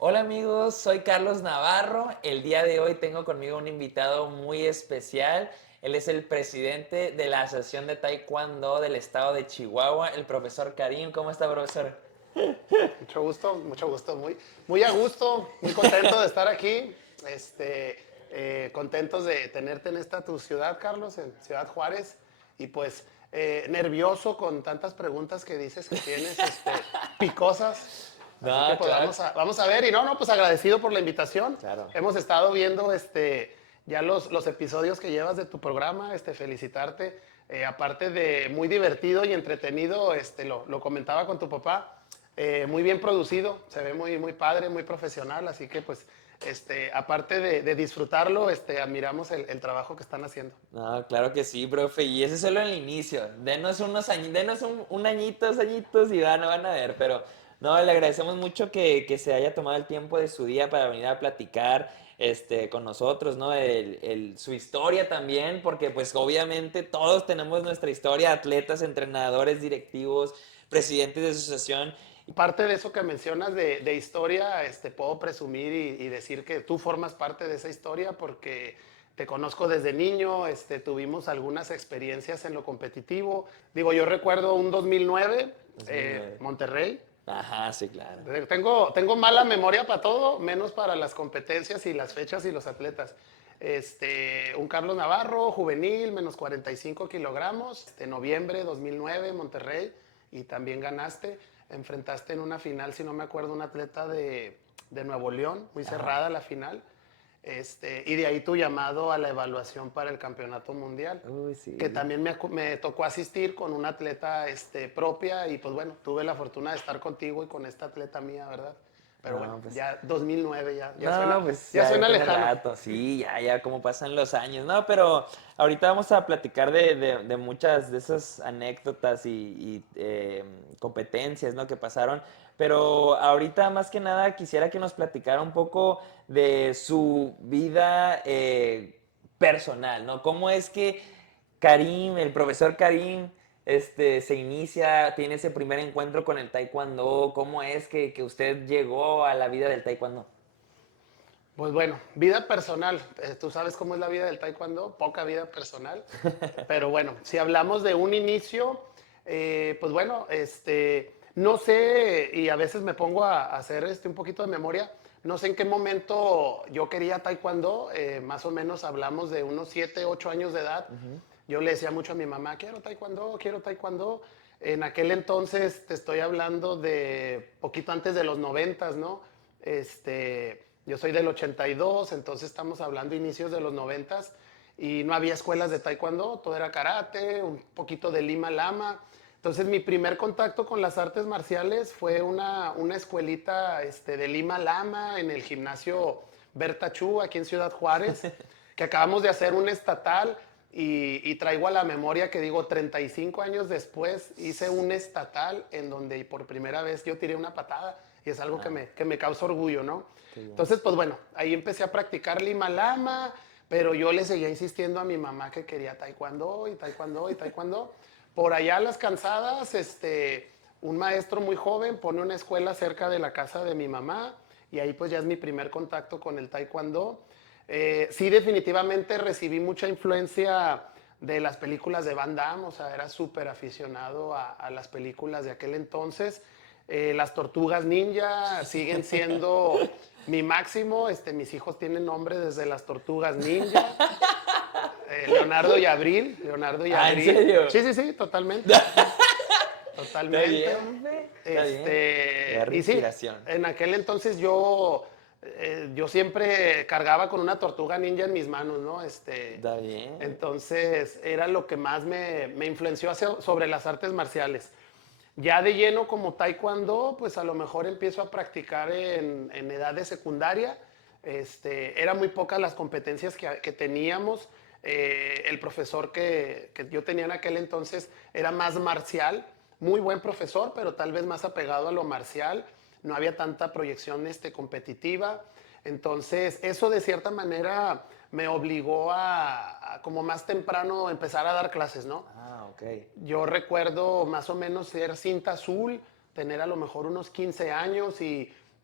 Hola amigos, soy Carlos Navarro. El día de hoy tengo conmigo un invitado muy especial. Él es el presidente de la Asociación de Taekwondo del estado de Chihuahua, el profesor Karim. ¿Cómo está, profesor? Mucho gusto, muy a gusto, muy contento de estar aquí, contentos de tenerte en esta tu ciudad, Carlos, en Ciudad Juárez, y pues nervioso con tantas preguntas que dices que tienes, picosas, así que No, pues claro, vamos a ver, y no, pues agradecido por la invitación, claro. hemos estado viendo, ya los episodios que llevas de tu programa, felicitarte, aparte de muy divertido y entretenido, lo comentaba con tu papá, muy bien producido, se ve muy padre, muy profesional, así que pues, aparte de disfrutarlo, admiramos el trabajo que están haciendo. No, claro que sí, profe. Y ese es solo el inicio. Denos unos años, denos un añito, 2 añitos y van a ver. Pero no, le agradecemos mucho que se haya tomado el tiempo de su día para venir a platicar con nosotros, ¿no? Su historia también, porque pues obviamente todos tenemos nuestra historia, atletas, entrenadores, directivos, presidentes de asociación. Parte de eso que mencionas de historia, puedo presumir y decir que tú formas parte de esa historia porque te conozco desde niño, tuvimos algunas experiencias en lo competitivo. Digo, yo recuerdo un 2009, 2009. Monterrey. Ajá, sí, claro. Tengo mala memoria para todo, menos para las competencias y las fechas y los atletas. Un Carlos Navarro, juvenil, menos 45 kilogramos, noviembre 2009, Monterrey, y también ganaste. Enfrentaste en una final, si no me acuerdo, un atleta de Nuevo León, muy Ajá. cerrada la final. Y de ahí tu llamado a la evaluación para el campeonato mundial, Uy, que sí. también me tocó asistir con una atleta propia y pues bueno, tuve la fortuna de estar contigo y con esta atleta mía, ¿verdad? Pero bueno, No, pues ya 2009 no, pues ya ya suena tiene lejano. rato, sí, ya como pasan los años, no, pero ahorita vamos a platicar de muchas de esas anécdotas y competencias, ¿no? Que pasaron, pero ahorita más que nada quisiera que nos platicara un poco de su vida personal, ¿no? ¿Cómo es que Karim, el profesor Karim, se inicia, tiene ese primer encuentro con el taekwondo? ¿Cómo es que usted llegó a la vida del taekwondo? Pues bueno, vida personal. Tú sabes cómo es la vida del taekwondo, poca vida personal. Pero bueno, si hablamos de un inicio, pues bueno, no sé, y a veces me pongo a hacer un poquito de memoria, no sé en qué momento yo quería taekwondo, más o menos hablamos de unos 7, 8 años de edad. Ujú. Yo le decía mucho a mi mamá, quiero taekwondo, quiero taekwondo. En aquel entonces te estoy hablando de poquito antes de los 90, ¿no? Yo soy del 82, entonces estamos hablando inicios de los 90 y no había escuelas de taekwondo, todo era karate, un poquito de Lima Lama. Entonces mi primer contacto con las artes marciales fue una escuelita de Lima Lama en el gimnasio Berta Chu, aquí en Ciudad Juárez, que acabamos de hacer un estatal y traigo a la memoria que digo, 35 años después hice un estatal en donde por primera vez yo tiré una patada y es algo Ah, que me causa orgullo, ¿no? qué bien. Entonces, pues bueno, ahí empecé a practicar Lima Lama, pero yo le seguía insistiendo a mi mamá que quería taekwondo y taekwondo y taekwondo. Por allá a las cansadas, un maestro muy joven pone una escuela cerca de la casa de mi mamá y ahí pues ya es mi primer contacto con el taekwondo. Sí, definitivamente recibí mucha influencia de las películas de Van Damme, o sea, era súper aficionado a las películas de aquel entonces. Las tortugas ninja siguen siendo mi máximo. Mis hijos tienen nombre desde las tortugas ninja. Leonardo y Abril. Leonardo y Ah, ¿en Abril. serio? Sí, sí, sí, totalmente. Está Totalmente. bien, profe. Está bien. Agarra Y sí, inspiración. en aquel entonces yo siempre cargaba con una tortuga ninja en mis manos, ¿no? Está bien. Entonces era lo que más me influenció sobre las artes marciales. Ya de lleno como taekwondo, pues a lo mejor empiezo a practicar en edad de secundaria. Eran muy pocas las competencias que teníamos. El profesor que yo tenía en aquel entonces era más marcial, muy buen profesor, pero tal vez más apegado a lo marcial. No había tanta proyección competitiva. Entonces, eso de cierta manera me obligó a como más temprano empezar a dar clases, ¿no? Ah, ok. Yo recuerdo más o menos ser cinta azul, tener a lo mejor unos 15 años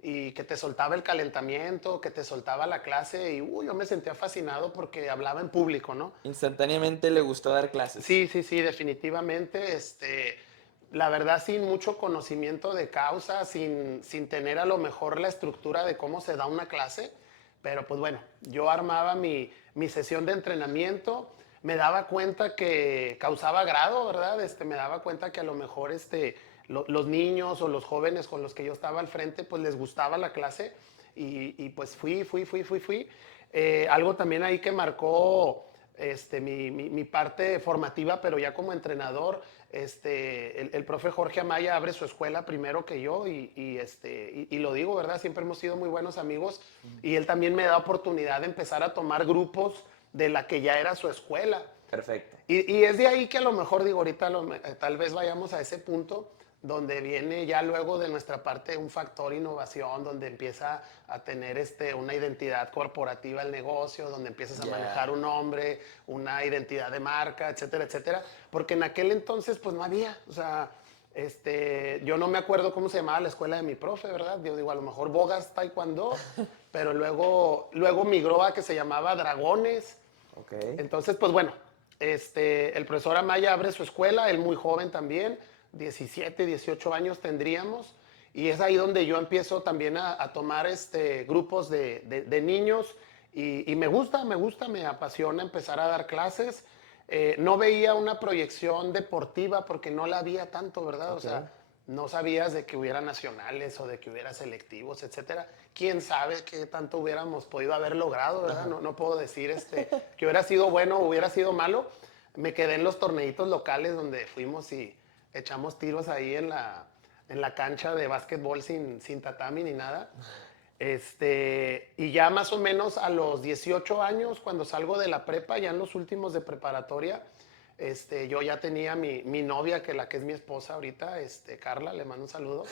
y que te soltaba el calentamiento, que te soltaba la clase y yo me sentía fascinado porque hablaba en público, ¿no? Instantáneamente le gustó dar clases. Sí, sí, sí, definitivamente. La verdad, sin mucho conocimiento de causa, sin tener a lo mejor la estructura de cómo se da una clase, pero pues bueno, yo armaba mi sesión de entrenamiento, me daba cuenta que causaba agrado, ¿verdad? Me daba cuenta que a lo mejor los niños o los jóvenes con los que yo estaba al frente, pues les gustaba la clase y pues fui. Algo también ahí que marcó mi parte formativa, pero ya como entrenador, el profe Jorge Amaya abre su escuela primero que yo y lo digo, ¿verdad? Siempre hemos sido muy buenos amigos y él también me da oportunidad de empezar a tomar grupos de la que ya era su escuela. Perfecto. Y es de ahí que a lo mejor digo, ahorita tal vez vayamos a ese punto donde viene ya luego de nuestra parte un factor innovación, donde empieza a tener una identidad corporativa el negocio, donde empiezas a manejar un nombre, una identidad de marca, etcétera, etcétera. Porque en aquel entonces pues no había, o sea, yo no me acuerdo cómo se llamaba la escuela de mi profe, ¿verdad? Yo digo, a lo mejor Bogas Taekwondo, pero luego migró a que se llamaba Dragones. Ok. Entonces, pues bueno, el profesor Amaya abre su escuela, él muy joven también, 17, 18 años tendríamos, y es ahí donde yo empiezo también a tomar grupos de niños y me apasiona empezar a dar clases. No veía una proyección deportiva porque no la había tanto, ¿verdad? O Ok. sea, no sabías de que hubiera nacionales o de que hubiera selectivos, etcétera. Quién sabe qué tanto hubiéramos podido haber logrado, ¿verdad? No puedo decir que hubiera sido bueno o hubiera sido malo. Me quedé en los torneitos locales donde fuimos y echamos tiros ahí en la cancha de básquetbol sin tatami ni nada. Y ya más o menos a los 18 años, cuando salgo de la prepa, ya en los últimos de preparatoria, yo ya tenía mi novia, la que es mi esposa ahorita, Carla, le mando un saludo.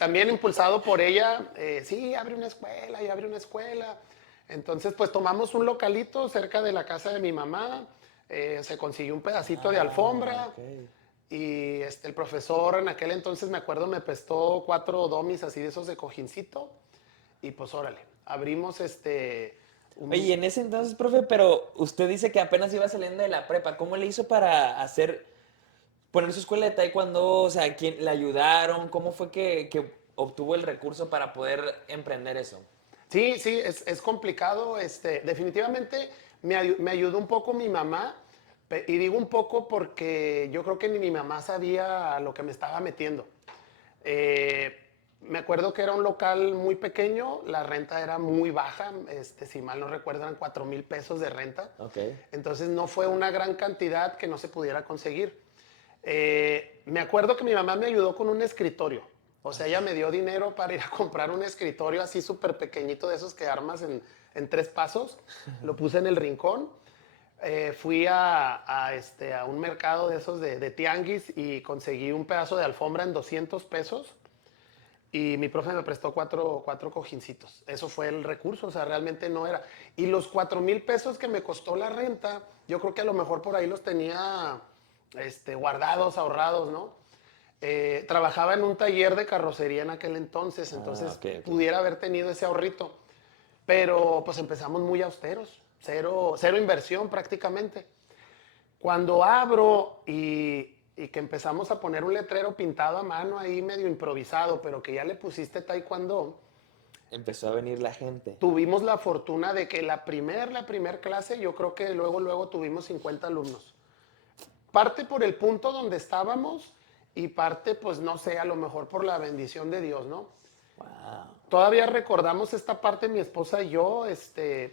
También impulsado por ella, sí, abre una escuela y abre una escuela. Entonces, pues tomamos un localito cerca de la casa de mi mamá, se consiguió un pedacito de alfombra Ok. y el profesor en aquel entonces, me acuerdo, me prestó 4 domis así de esos de cojincito y pues órale, abrimos Oye, y en ese entonces, profe, pero usted dice que apenas iba saliendo de la prepa. ¿Cómo le hizo para poner su escuela de taekwondo? O sea, ¿quién le ayudaron? ¿Cómo fue que obtuvo el recurso para poder emprender eso? Sí, sí, es complicado. Definitivamente me ayudó un poco mi mamá, y digo un poco porque yo creo que ni mi mamá sabía a lo que me estaba metiendo. Eh, Me acuerdo que era un local muy pequeño, la renta era muy baja, si mal no recuerdo eran 4,000 pesos de renta, Ok. entonces no fue una gran cantidad que no se pudiera conseguir. Me acuerdo que mi mamá me ayudó con un escritorio. O sea, ella me dio dinero para ir a comprar un escritorio así súper pequeñito de esos que armas en 3 pasos. Lo puse en el rincón. Fui a un mercado de esos de tianguis y conseguí un pedazo de alfombra en 200 pesos. Y mi profe me prestó cuatro cojincitos. Eso fue el recurso, o sea, realmente no era. Y los 4,000 pesos que me costó la renta, yo creo que a lo mejor por ahí los tenía guardados, ahorrados, ¿no? Trabajaba en un taller de carrocería en aquel entonces, Ah, entonces ok, ok. pudiera haber tenido ese ahorrito. Pero pues empezamos muy austeros, cero inversión prácticamente. Cuando abro y que empezamos a poner un letrero pintado a mano ahí medio improvisado, pero que ya le pusiste taekwondo, Empezó a venir la gente. tuvimos la fortuna de que la primer clase, yo creo que luego tuvimos 50 alumnos. Parte por el punto donde estábamos y parte, pues no sé, a lo mejor por la bendición de Dios, ¿no? Wow. Todavía recordamos esta parte, mi esposa y yo,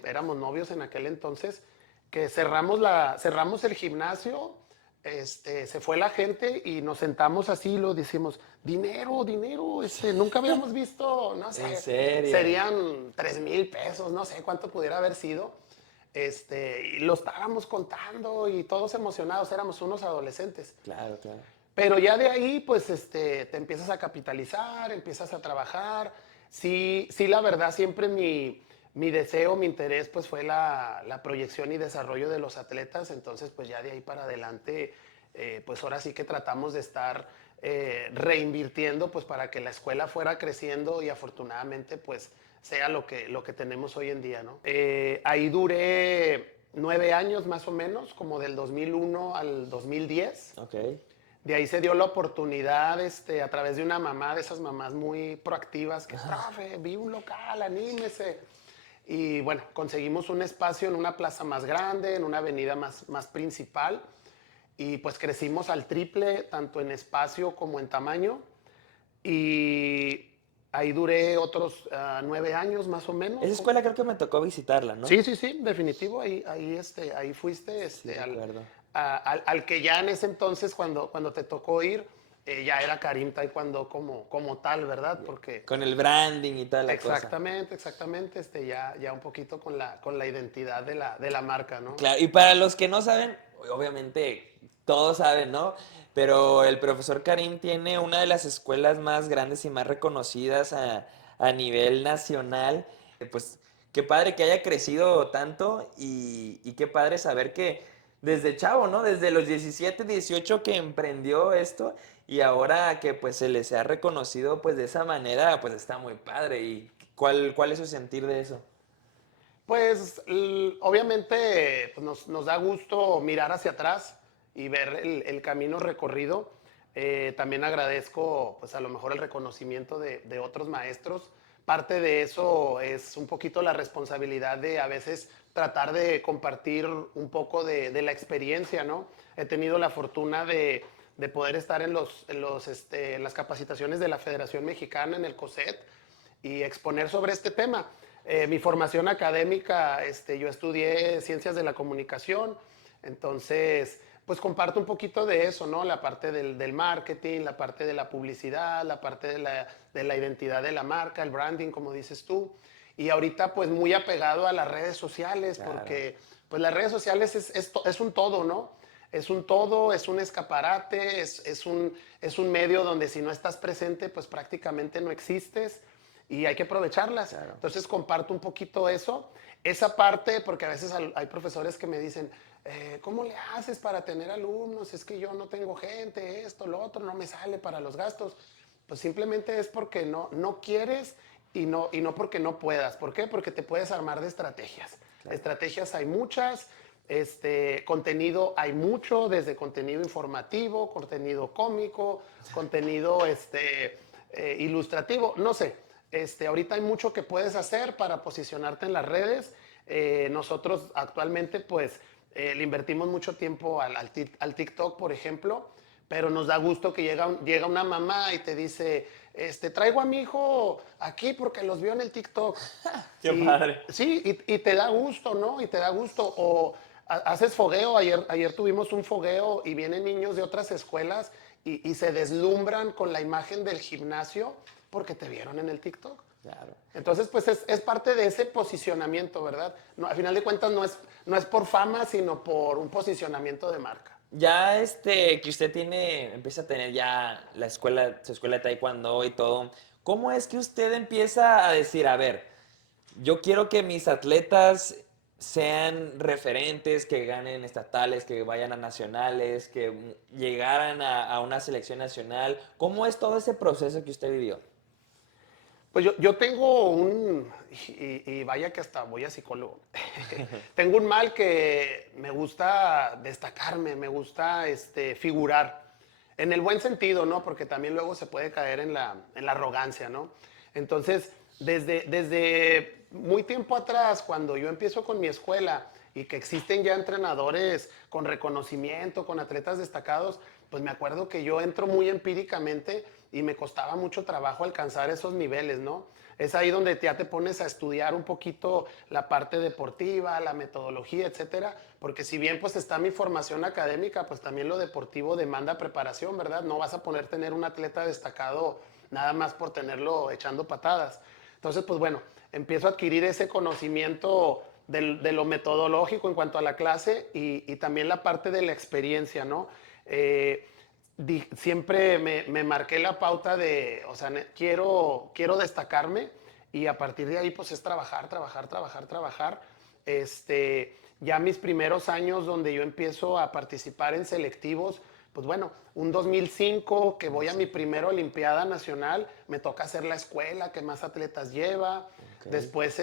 éramos novios en aquel entonces, que cerramos el gimnasio, se fue la gente y nos sentamos así y lo decimos, dinero, dinero, nunca habíamos visto, no ¿En sé, serio? serían 3,000 pesos, no sé cuánto pudiera haber sido. Y lo estábamos contando y todos emocionados, éramos unos adolescentes. Claro, claro. Pero ya de ahí, pues, te empiezas a capitalizar, empiezas a trabajar. Sí, sí, la verdad, siempre mi deseo, mi interés, pues, fue la proyección y desarrollo de los atletas. Entonces, pues, ya de ahí para adelante, pues, ahora sí que tratamos de estar reinvirtiendo pues para que la escuela fuera creciendo y afortunadamente pues sea lo que tenemos hoy en día, ¿no? Ahí duré 9 años más o menos, como del 2001 al 2010. Ok. De ahí se dio la oportunidad a través de una mamá, de esas mamás muy proactivas, que, profe, vi un local, anímese. Y bueno, conseguimos un espacio en una plaza más grande, en una avenida más principal. Y pues crecimos al triple, tanto en espacio como en tamaño. Y ahí duré otros 9 años más o Esa menos. escuela creo que me tocó visitarla, ¿no? Sí, sí, sí, definitivo. Ahí fuiste Sí, recuerdo. al que ya en ese entonces, cuando te tocó ir, ya era Karim Taekwondo como tal, ¿verdad? Porque Con el branding y toda la cosa. exactamente, exactamente, ya un poquito con la identidad de la marca, ¿no? Claro, y para los que no saben, obviamente todos saben, ¿no? Pero el profesor Karim tiene una de las escuelas más grandes y más reconocidas a nivel nacional. Pues qué padre que haya crecido tanto y qué padre saber que desde chavo, ¿no? Desde los 17, 18 que emprendió esto y ahora que pues se les ha reconocido pues de esa manera, pues está muy padre. ¿Y cuál es su sentir de eso? Pues obviamente pues, nos da gusto mirar hacia atrás y ver el camino recorrido. También agradezco pues a lo mejor el reconocimiento de otros maestros. Parte de eso es un poquito la responsabilidad de a veces tratar de compartir un poco de la experiencia, ¿no? He tenido la fortuna de poder estar en las capacitaciones de la Federación Mexicana, en el COSET, y exponer sobre este tema. Mi formación académica, yo estudié ciencias de la comunicación, entonces, pues comparto un poquito de eso, ¿no? La parte del marketing, la parte de la publicidad, la parte de la identidad de la marca, el branding, como dices tú. Y ahorita, pues muy apegado a las redes sociales, Claro. porque pues las redes sociales es un todo, ¿no? Es un todo, es un escaparate, es un medio donde si no estás presente, pues prácticamente no existes y hay que aprovecharlas. Claro. Entonces comparto un poquito eso, esa parte, porque a veces hay profesores que me dicen, ¿cómo le haces para tener alumnos? Es que yo no tengo gente, esto, lo otro, no me sale para los gastos. Pues simplemente es porque no quieres y no porque no puedas. ¿Por qué? Porque te puedes armar de estrategias. Claro. Estrategias hay muchas, contenido hay mucho, desde contenido informativo, contenido cómico, contenido ilustrativo, no sé. Ahorita hay mucho que puedes hacer para posicionarte en las redes. Nosotros actualmente pues le invertimos mucho tiempo al TikTok, por ejemplo, pero nos da gusto que llega una mamá y te dice, traigo a mi hijo aquí porque los vio en el TikTok. Qué Y padre. sí, y te da gusto, ¿no? Y te da gusto. O haces fogueo. Ayer tuvimos un fogueo y vienen niños de otras escuelas y se deslumbran con la imagen del gimnasio porque te vieron en el TikTok. Claro. Entonces, pues es parte de ese posicionamiento, ¿verdad? No, al final de cuentas no es por fama, sino por un posicionamiento de marca. Ya que usted empieza a tener ya su escuela de taekwondo y todo, ¿cómo es que usted empieza a decir, a ver, yo quiero que mis atletas sean referentes, que ganen estatales, que vayan a nacionales, que llegaran a una selección nacional? ¿Cómo es todo ese proceso que usted vivió? Pues yo tengo y vaya que hasta voy a psicólogo. Tengo un mal que me gusta destacarme, me gusta figurar. En el buen sentido, ¿no? Porque también luego se puede caer en la arrogancia, ¿no? Entonces, desde muy tiempo atrás, cuando yo empiezo con mi escuela y que existen ya entrenadores con reconocimiento, con atletas destacados, pues me acuerdo que yo entro muy empíricamente y me costaba mucho trabajo alcanzar esos niveles, ¿no? Es ahí donde ya te pones a estudiar un poquito la parte deportiva, la metodología, etcétera, porque si bien pues está mi formación académica, pues también lo deportivo demanda preparación, ¿verdad? No vas a poder tener un atleta destacado nada más por tenerlo echando patadas. Entonces, pues bueno, empiezo a adquirir ese conocimiento de lo metodológico en cuanto a la clase y también la parte de la experiencia, ¿no? Siempre me marqué la pauta de, o sea, quiero destacarme y a partir de ahí pues es trabajar, trabajar, trabajar, trabajar. Ya mis primeros años donde yo empiezo a participar en selectivos, pues bueno, un 2005 que voy a mi primera Olimpiada Nacional, me toca hacer la escuela que más atletas lleva. Ok. Después,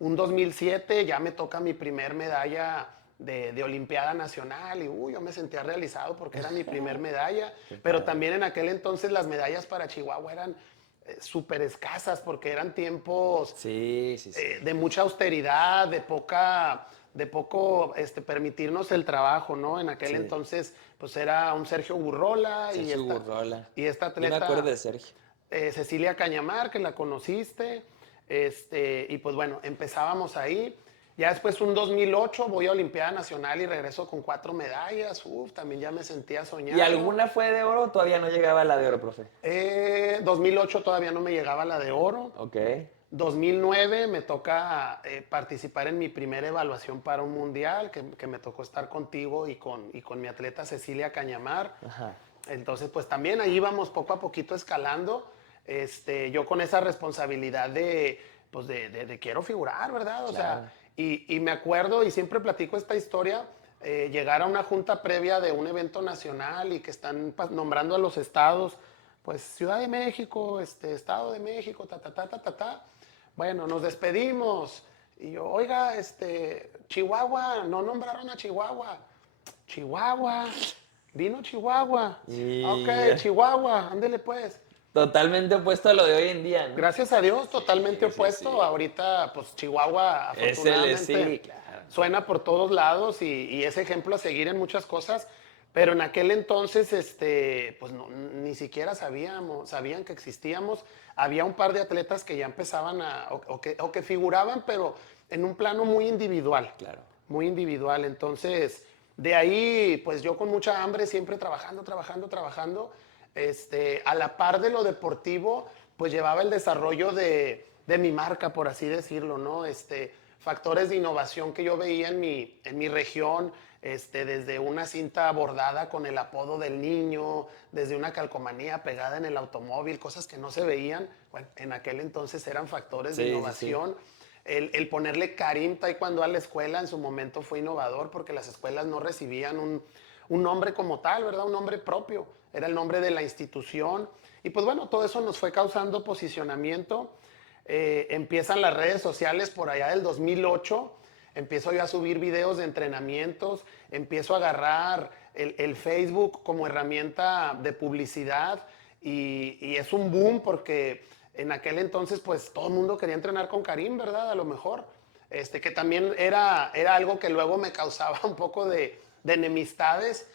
un 2007 ya me toca mi primer medalla de Olimpiada Nacional y yo me sentía realizado porque era mi primer medalla, Qué pero padre. también en aquel entonces las medallas para Chihuahua eran súper escasas porque eran tiempos Sí, sí, sí. de mucha austeridad, de poco permitirnos el trabajo, ¿no? En aquel Sí. entonces, pues era un Sergio Burrola Sergio Burrola. y esta Yo me acuerdo atleta de Sergio. Cecilia Cañamar, que la conociste, y pues bueno, empezábamos ahí. Ya después, un 2008, voy a Olimpiada Nacional y regreso con 4 medallas. También ya me sentía ¿Y soñado. alguna fue de oro o todavía no llegaba a la de oro, profe? 2008 todavía no me llegaba la de oro. Ok. 2009 me toca participar en mi primera evaluación para un mundial, que me tocó estar contigo y con mi atleta Cecilia Cañamar. Ajá. Entonces, pues también ahí íbamos poco a poquito escalando. Yo con esa responsabilidad pues de quiero figurar, ¿verdad? O sea, Claro. y me acuerdo y siempre platico esta historia, llegar a una junta previa de un evento nacional y que están nombrando a los estados, pues Ciudad de México, Estado de México, ta, ta, ta, ta, ta, ta. Bueno, nos despedimos. Y yo, oiga, Chihuahua, no nombraron a Chihuahua. Chihuahua, vino Chihuahua. Ok, Y Chihuahua, ándele pues. totalmente opuesto a lo de hoy en día, ¿no? Gracias a Dios, totalmente Sí, sí, opuesto. sí. Ahorita, pues Chihuahua, Es el, sí, afortunadamente, claro. suena por todos lados y es ejemplo a seguir en muchas cosas. Pero en aquel entonces, pues ni siquiera sabían que existíamos. Había un par de atletas que ya empezaban o que figuraban, pero en un plano muy individual. Claro. Muy individual. Entonces, de ahí, pues yo con mucha hambre, siempre trabajando, trabajando, trabajando. A la par de lo deportivo, pues llevaba el desarrollo de mi marca, por así decirlo, ¿no? Factores de innovación que yo veía en mi región, desde una cinta bordada con el apodo del niño, desde una calcomanía pegada en el automóvil, cosas que no se veían, bueno, en aquel entonces eran factores de Sí, sí, sí. innovación. El ponerle Karim Taekwondo a la escuela en su momento fue innovador porque las escuelas no recibían un nombre como tal, ¿verdad? Un nombre propio, era el nombre de la institución. Y pues bueno, todo eso nos fue causando posicionamiento. Empiezan las redes sociales por allá del 2008, empiezo yo a subir videos de entrenamientos, empiezo a agarrar el Facebook como herramienta de publicidad y es un boom porque en aquel entonces pues todo el mundo quería entrenar con Karim, ¿verdad? A lo mejor. Que también era algo que luego me causaba un poco de enemistades.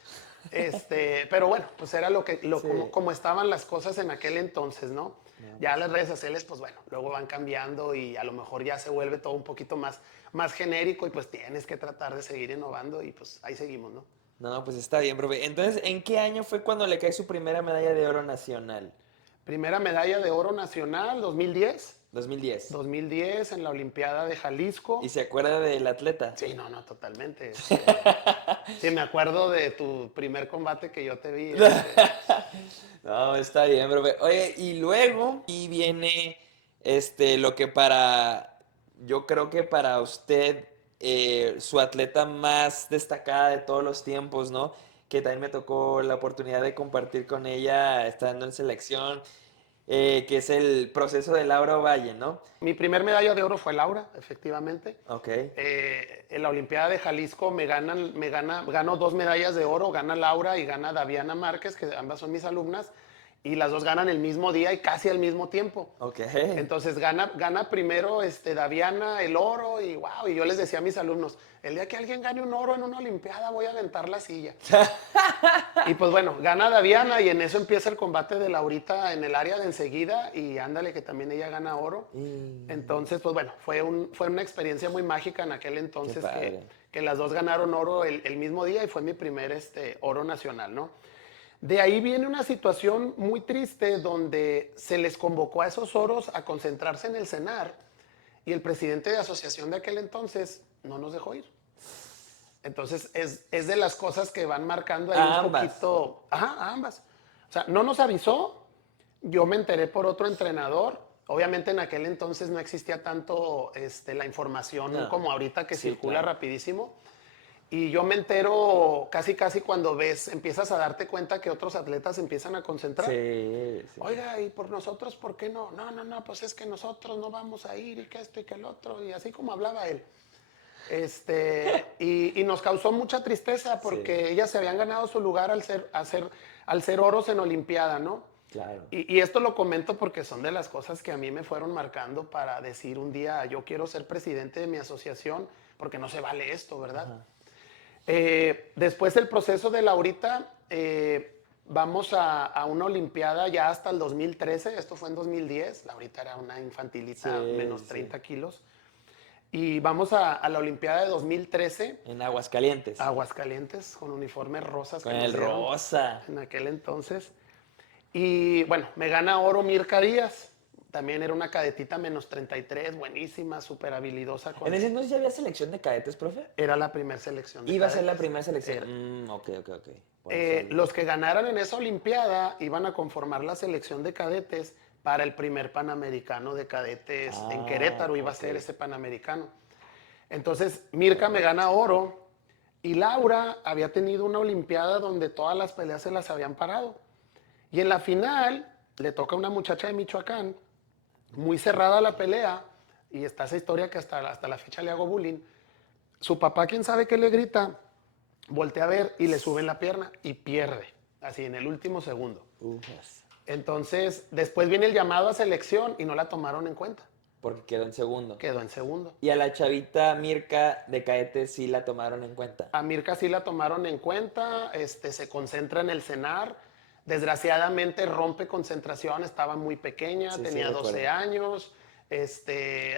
Pero bueno, pues era Sí. como estaban las cosas en aquel entonces, ¿no? No, Ya las redes sociales, pues bueno, luego van cambiando y a lo mejor ya se vuelve todo un poquito más genérico y pues tienes que tratar de seguir innovando y pues ahí seguimos, ¿no? no, pues está bien, profe. Entonces, ¿en qué año fue cuando le cae su primera medalla de oro nacional? Primera medalla de oro nacional, 2010. 2010. 2010 en la Olimpiada de ¿Y Jalisco. se acuerda del atleta? Sí, no, totalmente. Sí, me acuerdo de tu primer combate que yo te vi. No, está bien, profe. Oye, y luego, y viene lo que yo creo que para usted, su atleta más destacada de todos los tiempos, ¿no? Que también me tocó la oportunidad de compartir con ella estando en selección, que es el proceso de Laura Ovalle, ¿no? Mi primer medalla de oro fue Laura, efectivamente. Ok. En la Olimpiada de Jalisco gano 2 medallas de oro, gana Laura y gana Daviana Márquez, que ambas son mis alumnas, y las dos ganan el mismo día y casi al mismo tiempo. Ok. Entonces gana primero Daviana el oro y wow, y yo les decía a mis alumnos, el día que alguien gane un oro en una Olimpiada voy a aventar la silla. Y pues bueno, gana Daviana y en eso empieza el combate de Laurita en el área de enseguida y ándale que también ella gana oro. Entonces, pues bueno, fue una experiencia muy mágica en aquel Qué entonces padre. que las dos ganaron oro el mismo día y fue mi primer oro nacional, ¿no? De ahí viene una situación muy triste donde se les convocó a esos oros a concentrarse en el CENAR y el presidente de asociación de aquel entonces no nos dejó ir. Entonces es de las cosas que van marcando ahí un A ambas. poquito, ajá, a ambas. O sea, no nos avisó, yo me enteré por otro entrenador. Obviamente en aquel entonces no existía tanto la información No. como ahorita que Sí, circula claro. rapidísimo. Y yo me entero casi cuando empiezas a darte cuenta que otros atletas empiezan a concentrar. Sí, sí. Oiga, ¿y por nosotros por qué no? No, pues es que nosotros no vamos a ir y que esto y que el otro. Y así como hablaba él. Y nos causó mucha tristeza Sí, porque ellas se habían ganado su lugar al ser oros en Olimpiada, ¿no? claro. Y esto lo comento porque son de las cosas que a mí me fueron marcando para decir un día, yo quiero ser presidente de mi asociación porque no se vale esto, ¿verdad? Ajá. Después del proceso de Laurita, vamos a una Olimpiada ya hasta el 2013, esto fue en 2010, Laurita era una infantilita, Sí, menos sí. 30 kilos, y vamos a la Olimpiada de 2013, En Aguascalientes. a Aguascalientes, con uniformes rosas Con que el nos dieron rosa. en aquel entonces. Y bueno, me gana oro Mirka Díaz. También era una cadetita menos 33, buenísima, súper habilidosa. En ese entonces ya había selección de cadetes, profe. Era la primera selección de Iba a ser la cadetes. primera selección. Era. Ok, ok, ok. Por eso digo. Los que ganaran en esa Olimpiada iban a conformar la selección de cadetes para el primer Panamericano de cadetes en Ah, Querétaro, iba a ok. ser ese Panamericano. Entonces, Mirka me Correcto. gana oro y Laura había tenido una Olimpiada donde todas las peleas se las habían parado. Y en la final le toca a una muchacha de Michoacán, muy cerrada la pelea, y está esa historia que hasta la fecha le hago bullying. Su papá, quién sabe qué le grita, voltea a ver y le sube en la pierna y pierde, así en el último segundo. Ufas. Entonces, después viene el llamado a selección y no la tomaron en cuenta. Porque quedó en segundo. Quedó en segundo. Y a la chavita Mirka de cadetes sí la tomaron en cuenta. A Mirka sí la tomaron en cuenta, se concentra en el cenar. Desgraciadamente rompe concentración, estaba muy pequeña, Sí, sí, tenía 12 recuerdo. años.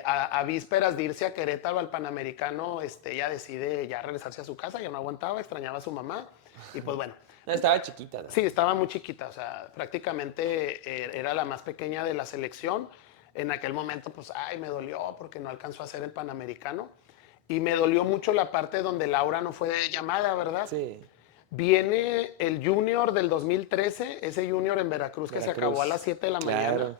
A vísperas de irse a Querétaro al Panamericano, ella decide ya regresarse a su casa, ya no aguantaba, extrañaba a su mamá. Y pues bueno, No, estaba chiquita, ¿no? sí, estaba muy chiquita, o sea, prácticamente era la más pequeña de la selección. En aquel momento, pues, ay, me dolió porque no alcanzó a hacer el Panamericano. Y me dolió mucho la parte donde Laura no fue llamada, ¿verdad? Sí. Viene el Junior del 2013, ese Junior en Veracruz que se acabó a las Veracruz. 7 de la mañana.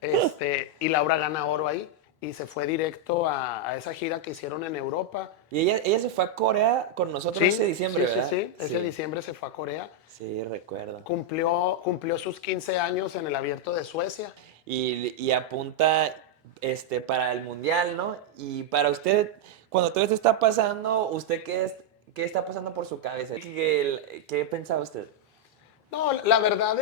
Claro. Y Laura gana oro ahí. Y se fue directo a esa gira que hicieron en Europa. Y ella se fue a Corea con nosotros ese Sí, diciembre, sí, sí, ¿verdad? sí. Ese Sí. diciembre se fue a Corea. Sí, recuerdo. Cumplió sus 15 años en el Abierto de Suecia. Y apunta para el mundial, ¿no? Y para usted, cuando todo esto está pasando, ¿usted qué está pasando por su cabeza? ¿Qué pensaba usted? No, la verdad,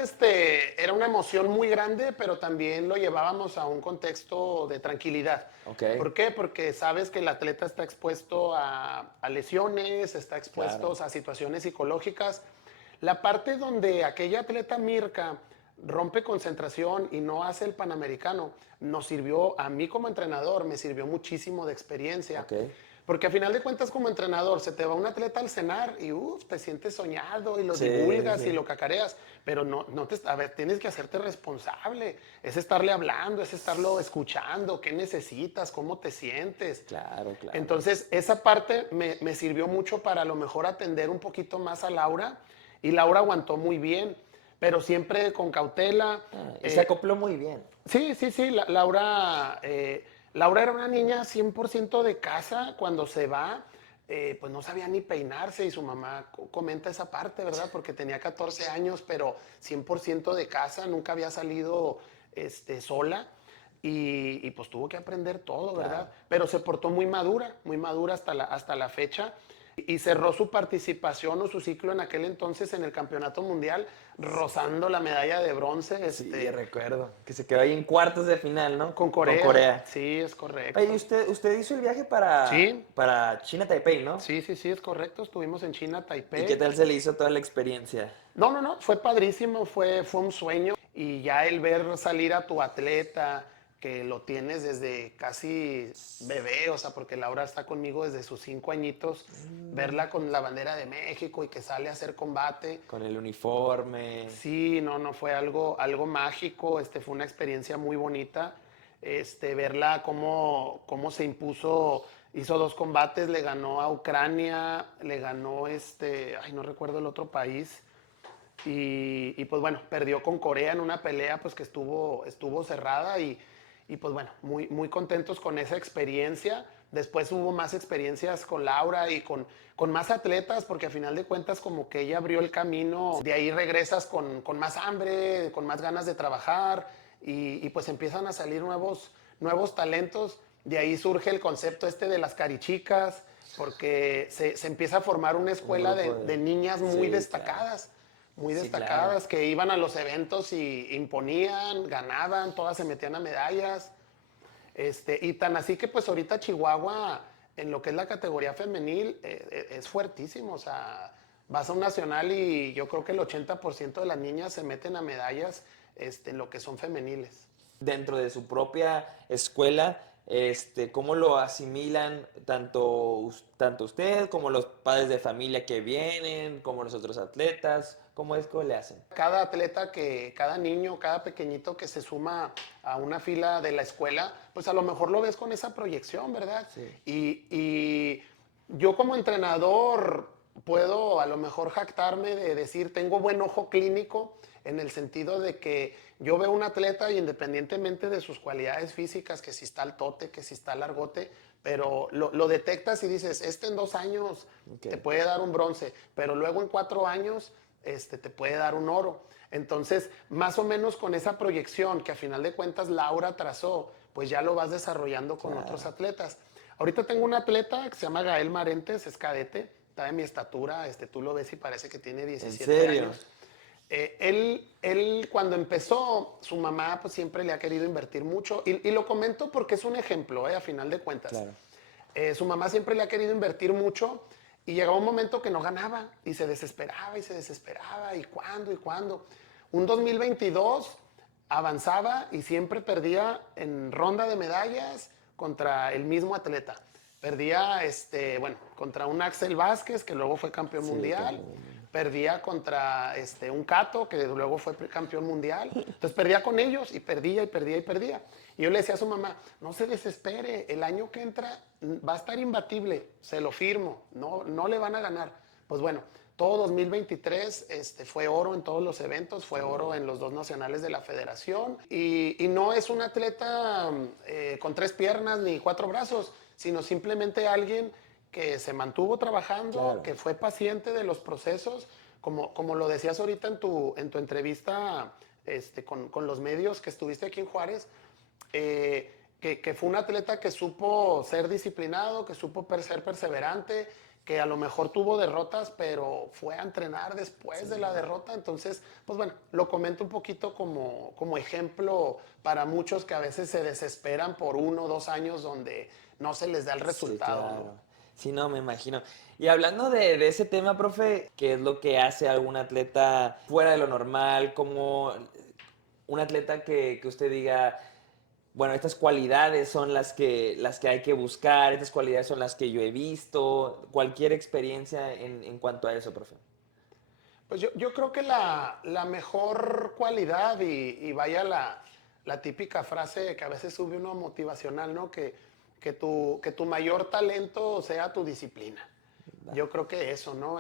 era una emoción muy grande, pero también lo llevábamos a un contexto de tranquilidad. Ok, ¿Por qué? Porque sabes que el atleta está expuesto a lesiones, está expuesto claro, a situaciones psicológicas. La parte donde aquella atleta Mirka rompe concentración y no hace el Panamericano, nos sirvió, a mí como entrenador, me sirvió muchísimo de experiencia. ok, Porque a final de cuentas como entrenador se te va un atleta al cenar y te sientes soñado y lo sí, divulgas y sí, lo cacareas, pero a ver, tienes que hacerte responsable, es estarle hablando, es estarlo escuchando, qué necesitas, cómo te sientes. claro, claro. Entonces esa parte me sirvió mucho para a lo mejor atender un poquito más a Laura y Laura aguantó muy bien, pero siempre con cautela. Y se acopló muy bien. Sí, sí, sí, Laura era una niña 100% de casa. Cuando se va, pues no sabía ni peinarse y su mamá comenta esa parte, ¿verdad? Porque tenía 14 años, pero 100% de casa, nunca había salido sola y pues tuvo que aprender todo, Claro. ¿verdad? Pero se portó muy madura hasta la fecha. Y cerró su participación o su ciclo en aquel entonces en el Campeonato Mundial, rozando la medalla de bronce, Sí, recuerdo. Que se quedó ahí en cuartos de final, ¿no? con Con Corea. Corea. Sí, es Oye, ¿y correcto. usted hizo el viaje Sí, para China, Taipei, ¿no? sí, sí, sí, es correcto. Estuvimos en China, ¿Y qué Taipei. tal se le hizo toda la experiencia? No, fue padrísimo, fue un sueño. Y ya el ver salir a tu atleta, que lo tienes desde casi bebé, o sea, porque Laura está conmigo desde sus 5 añitos, verla con la bandera de México y que sale a hacer combate. Con el uniforme. Sí, no, fue algo mágico, fue una experiencia muy bonita, verla cómo se impuso, hizo 2 combates, le ganó a Ucrania, le ganó ay, no recuerdo el otro país, y pues bueno, perdió con Corea en una pelea pues que estuvo cerrada y pues bueno, muy, muy contentos con esa experiencia. Después hubo más experiencias con Laura y con más atletas, porque a final de cuentas como que ella abrió el camino. De ahí regresas con más hambre, con más ganas de trabajar y pues empiezan a salir nuevos talentos. De ahí surge el concepto este de las carichicas, porque se empieza a formar una Un escuela grupo de niñas Sí, claro. muy Sí, claro. destacadas, que iban a los eventos y imponían, ganaban, todas se metían a medallas. Y tan así que pues ahorita Chihuahua, en lo que es la categoría femenil, es fuertísimo. O sea, vas a un nacional y yo creo que el 80% de las niñas se meten a medallas en lo que son femeniles. Dentro de su propia escuela, cómo lo asimilan tanto usted como los padres de familia que vienen, como los otros atletas, ¿cómo es que le hacen? Cada atleta cada niño, cada pequeñito que se suma a una fila de la escuela, pues a lo mejor lo ves con esa proyección, ¿verdad? Sí, Y yo como entrenador puedo a lo mejor jactarme de decir, tengo buen ojo clínico en el sentido de que yo veo un atleta y independientemente de sus cualidades físicas, que si está altote, que si está largote, pero lo detectas y dices, en 2 años ok, te puede dar un bronce, pero luego en 4 años te puede dar un oro. Entonces, más o menos con esa proyección que a final de cuentas Laura trazó, pues ya lo vas desarrollando con otros claro. atletas. Ahorita tengo un atleta que se llama Gael Marentes, es cadete, está de mi estatura, tú lo ves y parece que tiene ¿En 17 serio? años. Él cuando empezó, su mamá pues siempre le ha querido invertir mucho y lo comento porque es un ejemplo, a final de cuentas. Claro. Su mamá siempre le ha querido invertir mucho y llegaba un momento que no ganaba y se desesperaba y cuándo y cuándo. Un 2022 avanzaba y siempre perdía en ronda de medallas contra el mismo atleta. Perdía, bueno, contra un Axel Vázquez, que luego fue campeón Sí, mundial. campeón del mundo. Perdía contra un Cato, que luego fue campeón mundial. Entonces perdía con ellos y perdía y perdía y perdía. Y yo le decía a su mamá, no se desespere, el año que entra va a estar imbatible, se lo firmo, no le van a ganar. Pues bueno, todo 2023 fue oro en todos los eventos, fue oro en los 2 nacionales de la federación y no es un atleta con 3 piernas ni 4 brazos, sino simplemente alguien que se mantuvo trabajando, Claro. que fue paciente de los procesos, como lo decías ahorita en tu entrevista con los medios que estuviste aquí en Juárez, que fue un atleta que supo ser disciplinado, que supo ser perseverante, que a lo mejor tuvo derrotas, pero fue a entrenar después de la derrota. Entonces, pues bueno, lo comento un poquito como ejemplo para muchos que a veces se desesperan por 1 o 2 años donde no se les da el Sí, resultado, ¿no? claro. Sí, no, me imagino. Y hablando de ese tema, profe, ¿qué es lo que hace a algún atleta fuera de lo normal? Como un atleta que usted diga, bueno, estas cualidades son las que hay que buscar, estas cualidades son las que yo he visto, cualquier experiencia en cuanto a eso, profe. Pues yo creo que la mejor cualidad, y vaya la típica frase que a veces sube uno motivacional, ¿no? Que tu mayor talento sea tu disciplina. Va. Yo creo que eso, ¿no?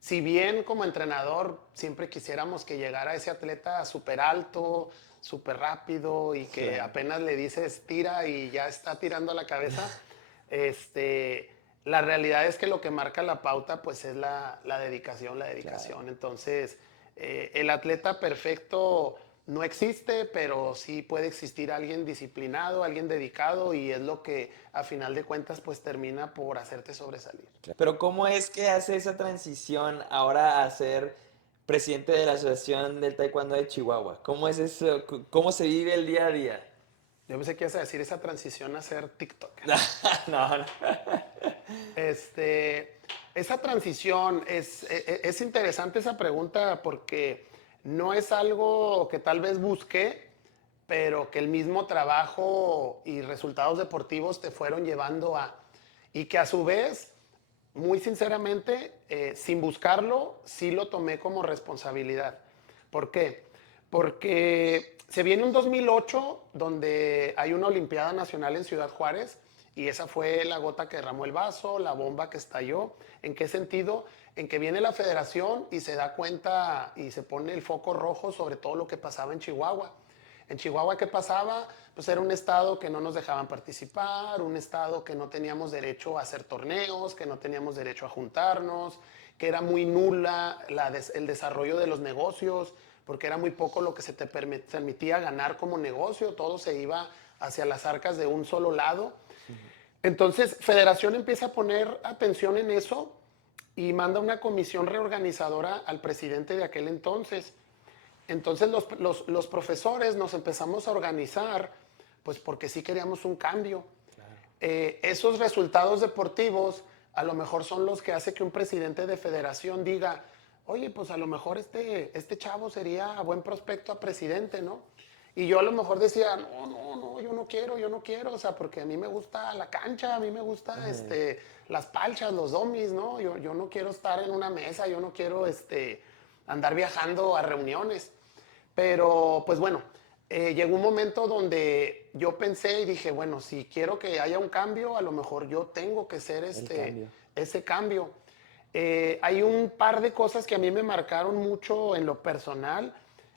Si bien como entrenador siempre quisiéramos que llegara ese atleta súper alto, súper rápido y que Claro. apenas le dices tira y ya está tirando a la cabeza, este, la realidad es que lo que marca la pauta pues es la dedicación, la Claro. dedicación. Entonces, el atleta perfecto no existe, pero sí puede existir alguien disciplinado, alguien dedicado y es lo que a final de cuentas pues termina por hacerte sobresalir. Pero ¿cómo es que hace esa transición ahora a ser presidente de la Asociación del Taekwondo de Chihuahua? ¿Cómo es eso? ¿Cómo se vive el día a día? Yo pensé que ibas a decir esa transición a ser TikToker. No, no. Esa transición es interesante esa pregunta porque no es algo que tal vez busqué, pero que el mismo trabajo y resultados deportivos te fueron llevando a. Y que a su vez, muy sinceramente, sin buscarlo, sí lo tomé como responsabilidad. ¿Por qué? Porque se viene un 2008 donde hay una Olimpiada Nacional en Ciudad Juárez y esa fue la gota que derramó el vaso, la bomba que estalló. ¿En qué sentido? En que viene la federación y se da cuenta y se pone el foco rojo sobre todo lo que pasaba en Chihuahua. En Chihuahua, ¿qué pasaba? Pues era un estado que no nos dejaban participar, un estado que no teníamos derecho a hacer torneos, que no teníamos derecho a juntarnos, que era muy nula el desarrollo de los negocios, porque era muy poco lo que se te permitía ganar como negocio, todo se iba hacia las arcas de un solo lado. Entonces, Federación empieza a poner atención en eso y manda una comisión reorganizadora al presidente de aquel entonces. Entonces los profesores nos empezamos a organizar, pues porque sí queríamos un cambio. Esos resultados deportivos a lo mejor son los que hace que un presidente de federación diga, oye, pues a lo mejor este chavo sería buen prospecto a presidente, ¿no? Y yo a lo mejor decía, no, yo no quiero, o sea, porque a mí me gusta la cancha, a mí me gusta las palchas, los domis, ¿no? Yo no quiero estar en una mesa, yo no quiero andar viajando a reuniones. Pero, pues bueno, llegó un momento donde yo pensé y dije, bueno, si quiero que haya un cambio, a lo mejor yo tengo que ser cambio. ese cambio. Hay un par de cosas que a mí me marcaron mucho en lo personal,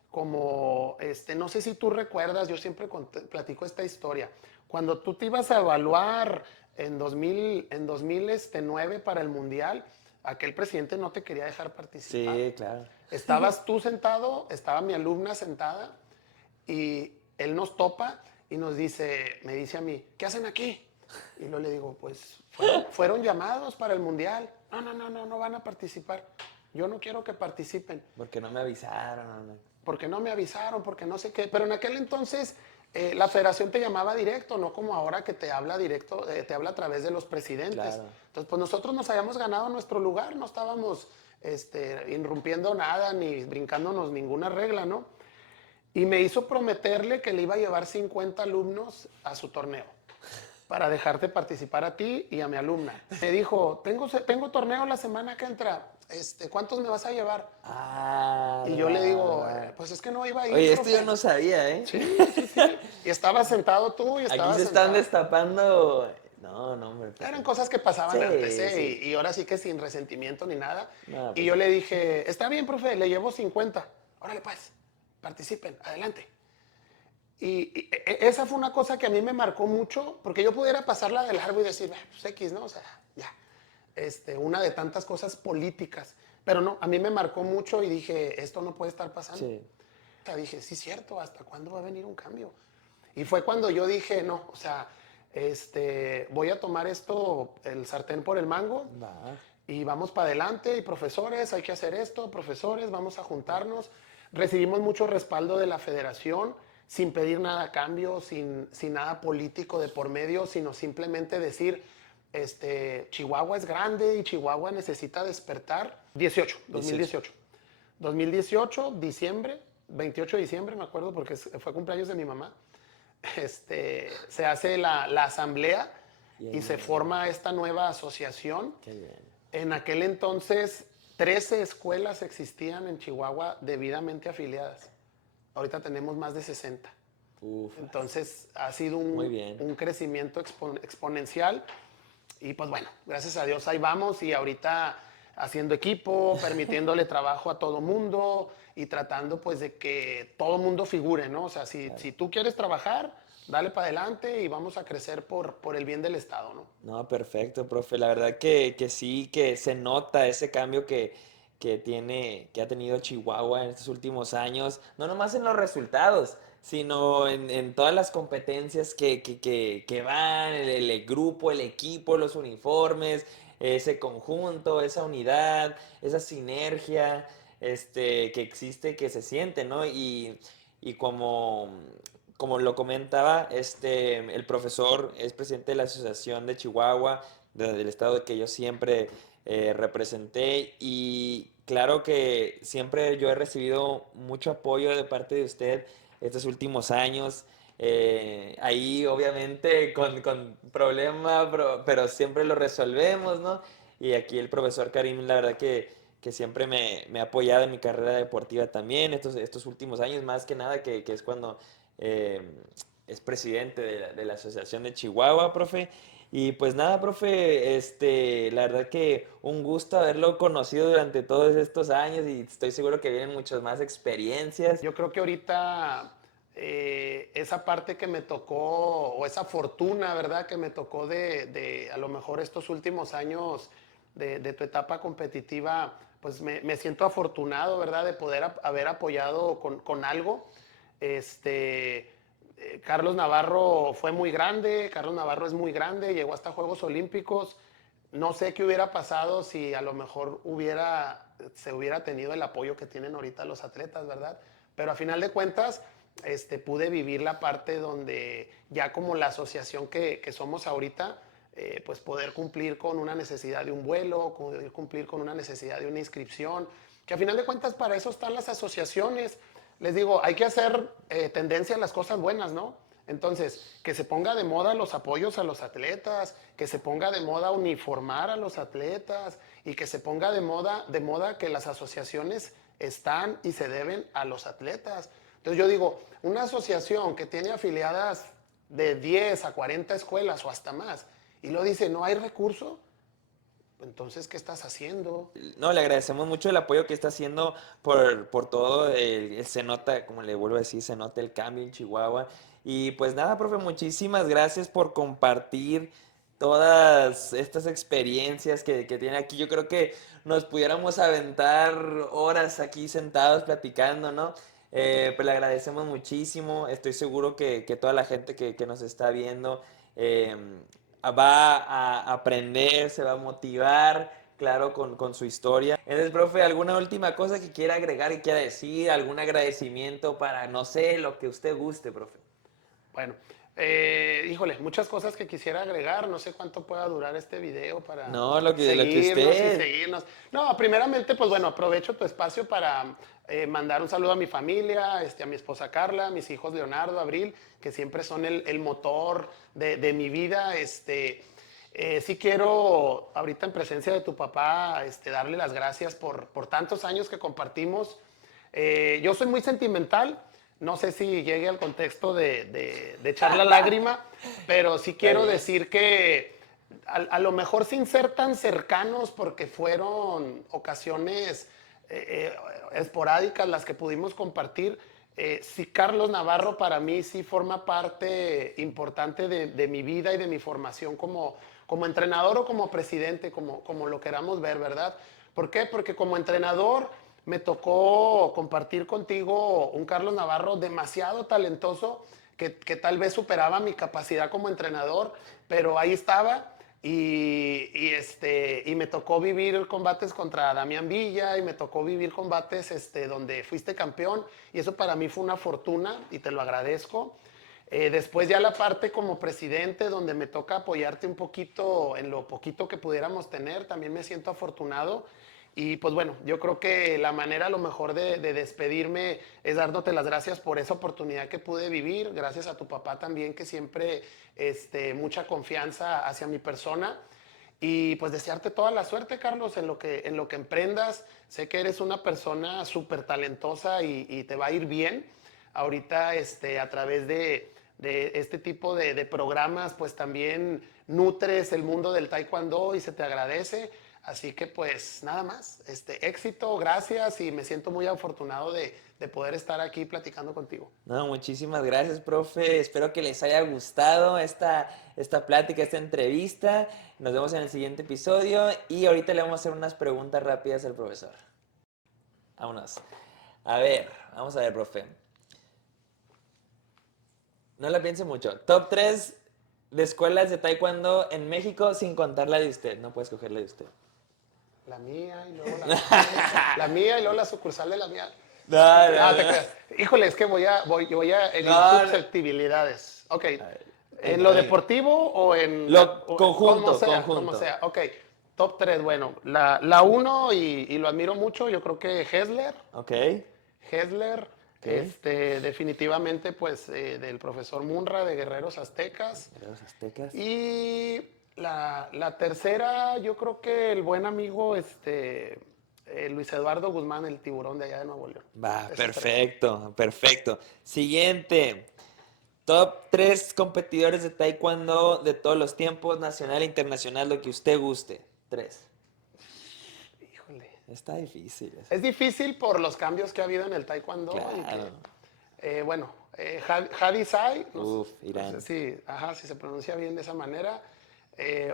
como, no sé si tú recuerdas, yo siempre platico esta historia. Cuando tú te ibas a evaluar en 2009 para el Mundial, aquel presidente no te quería dejar participar. Sí, claro. Estabas tú sentado, estaba mi alumna sentada y él nos topa y me dice a mí, ¿qué hacen aquí? Y yo le digo, pues fueron llamados para el Mundial. No van a participar. Yo no quiero que participen. Porque no me avisaron. ¿No? Porque no me avisaron, porque no sé qué. Pero en aquel entonces la federación te llamaba directo, no como ahora que te habla directo, te habla a través de los presidentes. Claro. Entonces, pues nosotros nos habíamos ganado nuestro lugar, no estábamos irrumpiendo nada ni brincándonos ninguna regla, ¿no? Y me hizo prometerle que le iba a llevar 50 alumnos a su torneo para dejarte participar a ti y a mi alumna. Me dijo, tengo torneo la semana que entra, ¿cuántos me vas a llevar? Y yo le digo, pues es que no iba a ir, oye, profe. esto yo no sabía, ¿eh? Sí. Y estaba sentado tú y estaba Aquí se están destapando. No, hombre. Eran cosas que pasaban antes, ¿eh? Sí. Y ahora sí que sin resentimiento ni nada. No, y yo le dije, está bien, profe, le llevo 50. Órale, pues, participen, adelante. Y esa fue una cosa que a mí me marcó mucho, porque yo pudiera pasarla de largo y decir, pues X, ¿no? O sea, ya. Una de tantas cosas políticas. Pero no, a mí me marcó mucho y dije, esto no puede estar pasando. Sí. O sea, dije, sí, cierto, ¿hasta cuándo va a venir un cambio? Y fue cuando yo dije, no, o sea, voy a tomar esto, el sartén por el mango, y vamos para adelante, y profesores, hay que hacer esto, profesores, vamos a juntarnos. Recibimos mucho respaldo de la federación, sin pedir nada a cambio, sin nada político de por medio, sino simplemente decir, Chihuahua es grande y Chihuahua necesita despertar. 2018. 2018, diciembre, 28 de diciembre, me acuerdo, porque fue cumpleaños de mi mamá. Se hace la asamblea y se forma esta nueva asociación. Qué bien. En aquel entonces, 13 escuelas existían en Chihuahua debidamente afiliadas. Ahorita tenemos más de 60. Uf. Entonces, ha sido un crecimiento exponencial. Y pues bueno, gracias a Dios ahí vamos y ahorita haciendo equipo, permitiéndole trabajo a todo mundo y tratando pues de que todo mundo figure, ¿no? O sea, si tú quieres trabajar, dale para adelante y vamos a crecer por el bien del Estado, ¿no? No, perfecto, profe. La verdad que sí, que se nota ese cambio que ha tenido Chihuahua en estos últimos años, no nomás en los resultados, sino en todas las competencias que van, el grupo, el equipo, los uniformes, ese conjunto, esa unidad, esa sinergia que existe, que se siente, ¿no? Y como lo comentaba, el profesor es presidente de la Asociación de Chihuahua, del estado que yo siempre representé, y claro que siempre yo he recibido mucho apoyo de parte de usted estos últimos años. Ahí obviamente con problema, pero siempre lo resolvemos, ¿no? Y aquí el profesor Karim, la verdad que siempre me ha apoyado en mi carrera deportiva también, estos últimos años, más que nada, que es cuando eh, es presidente de la Asociación de Chihuahua, profe. Y pues nada, profe, la verdad que un gusto haberlo conocido durante todos estos años y estoy seguro que vienen muchas más experiencias. Yo creo que ahorita esa parte que me tocó, o esa fortuna, ¿verdad? Que me tocó de a lo mejor estos últimos años de tu etapa competitiva, pues me siento afortunado, ¿verdad? De poder haber apoyado con algo. Este, Carlos Navarro fue muy grande, Carlos Navarro es muy grande, llegó hasta Juegos Olímpicos. No sé qué hubiera pasado si a lo mejor se hubiera tenido el apoyo que tienen ahorita los atletas, ¿verdad? Pero a final de cuentas, pude vivir la parte donde ya como la asociación que somos ahorita, pues poder cumplir con una necesidad de un vuelo, poder cumplir con una necesidad de una inscripción, que a final de cuentas para eso están las asociaciones. Les digo, hay que hacer tendencia a las cosas buenas, ¿no? Entonces, que se ponga de moda los apoyos a los atletas, que se ponga de moda uniformar a los atletas y que se ponga de moda que las asociaciones están y se deben a los atletas. Entonces yo digo, una asociación que tiene afiliadas de 10 a 40 escuelas o hasta más y lo dice, no hay recurso, entonces, ¿qué estás haciendo? No, le agradecemos mucho el apoyo que está haciendo por todo. Se nota, como le vuelvo a decir, se nota el cambio en Chihuahua. Y pues nada, profe, muchísimas gracias por compartir todas estas experiencias que tiene aquí. Yo creo que nos pudiéramos aventar horas aquí sentados platicando, ¿no? Pues le agradecemos muchísimo. Estoy seguro que toda la gente que nos está viendo va a aprender, se va a motivar, claro, con su historia. Entonces, profe, ¿alguna última cosa que quiera agregar y quiera decir? ¿Algún agradecimiento para, no sé, lo que usted guste, profe? Bueno, híjole, muchas cosas que quisiera agregar. No sé cuánto pueda durar este video para No, lo que seguirnos y usted... seguirnos. No, primeramente, pues bueno, aprovecho tu espacio para mandar un saludo a mi familia, a mi esposa Carla, a mis hijos Leonardo, Abril, que siempre son el motor de mi vida. Sí quiero, ahorita en presencia de tu papá, darle las gracias por tantos años que compartimos. Yo soy muy sentimental, no sé si llegue al contexto de echar la lágrima, pero sí Está quiero bien. decir que a lo mejor sin ser tan cercanos, porque fueron ocasiones esporádicas las que pudimos compartir, sí Carlos Navarro para mí sí forma parte importante de mi vida y de mi formación como entrenador o como presidente, como lo queramos ver, ¿verdad? ¿Por qué? Porque como entrenador me tocó compartir contigo un Carlos Navarro demasiado talentoso que tal vez superaba mi capacidad como entrenador, pero ahí estaba y me tocó vivir combates contra Damián Villa y me tocó vivir combates donde fuiste campeón y eso para mí fue una fortuna y te lo agradezco. Después ya la parte como presidente donde me toca apoyarte un poquito en lo poquito que pudiéramos tener, también me siento afortunado. Y pues bueno, yo creo que la manera a lo mejor de despedirme es dándote las gracias por esa oportunidad que pude vivir, gracias a tu papá también que siempre mucha confianza hacia mi persona. Y pues desearte toda la suerte, Carlos, en lo que emprendas. Sé que eres una persona súper talentosa y te va a ir bien. Ahorita a través de este tipo de programas, pues también nutres el mundo del taekwondo y se te agradece. Así que pues nada más, éxito, gracias y me siento muy afortunado de poder estar aquí platicando contigo. No, muchísimas gracias, profe. Espero que les haya gustado esta plática, esta entrevista. Nos vemos en el siguiente episodio y ahorita le vamos a hacer unas preguntas rápidas al profesor. Vámonos. A ver, vamos a ver, profe. No la piense mucho. Top 3 de escuelas de taekwondo en México sin contar la de usted. No puedes coger la de usted. La mía y luego la mía. La mía y luego la sucursal de la mía. No, Ah, no, te no. creas. Híjole, es que voy a herir No, no. susceptibilidades. Ok. A ver, ¿En venga, lo venga. deportivo o en como Conjunto, sea, como conjunto. sea? Ok. Top 3, bueno, la uno y lo admiro mucho, yo creo que Hessler. Ok, Hessler, ok. definitivamente, pues, del profesor Munra de Guerreros Aztecas. Guerreros aztecas. Y la tercera, yo creo que el buen amigo, Luis Eduardo Guzmán, el tiburón de allá de Nuevo León. Va, Esos tres. perfecto, perfecto. Siguiente. Top 3 competidores de taekwondo de todos los tiempos, nacional e internacional, lo que usted guste. 3. Híjole. Está difícil eso. Es difícil por los cambios que ha habido en el taekwondo y que, Claro. bueno, Hadisai, no Uf, no Irán. sé si, ajá, si se pronuncia bien de esa manera.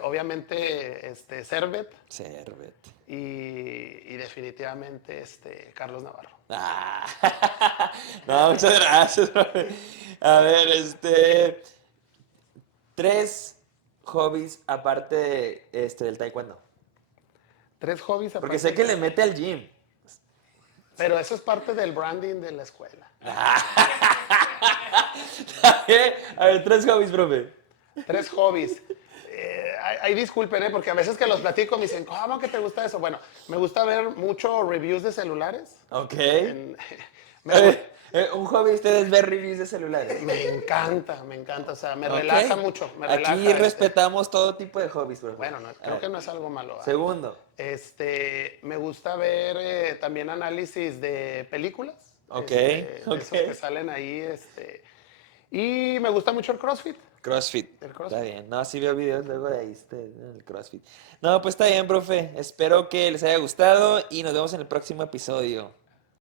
Obviamente, Servet Servet. y definitivamente Carlos Navarro. Ah, no, muchas gracias, profe. A ver, tres hobbies aparte del taekwondo. Tres hobbies Porque aparte sé del que le taekwondo. mete al gym. Pero eso es parte del branding de la escuela. A ver, tres hobbies, profe. Tres hobbies. Ahí disculpen, porque a veces que los platico me dicen, ¿cómo que te gusta eso? Bueno, me gusta ver mucho reviews de celulares. Ok. En- me, gu- Un hobby de ustedes ver reviews de celulares. me encanta, o sea, me Ok. relaja mucho, me Aquí relaja. respetamos todo tipo de hobbies, profe. Bueno, A creo que ver, no es algo malo. ¿Va? segundo. Me gusta ver también análisis de películas, Ok, de ok. esos que salen ahí, y me gusta mucho el CrossFit. CrossFit. El Está CrossFit. bien. No, sí veo videos luego de ahí, el CrossFit. No, pues está bien, profe. Espero que les haya gustado y nos vemos en el próximo episodio.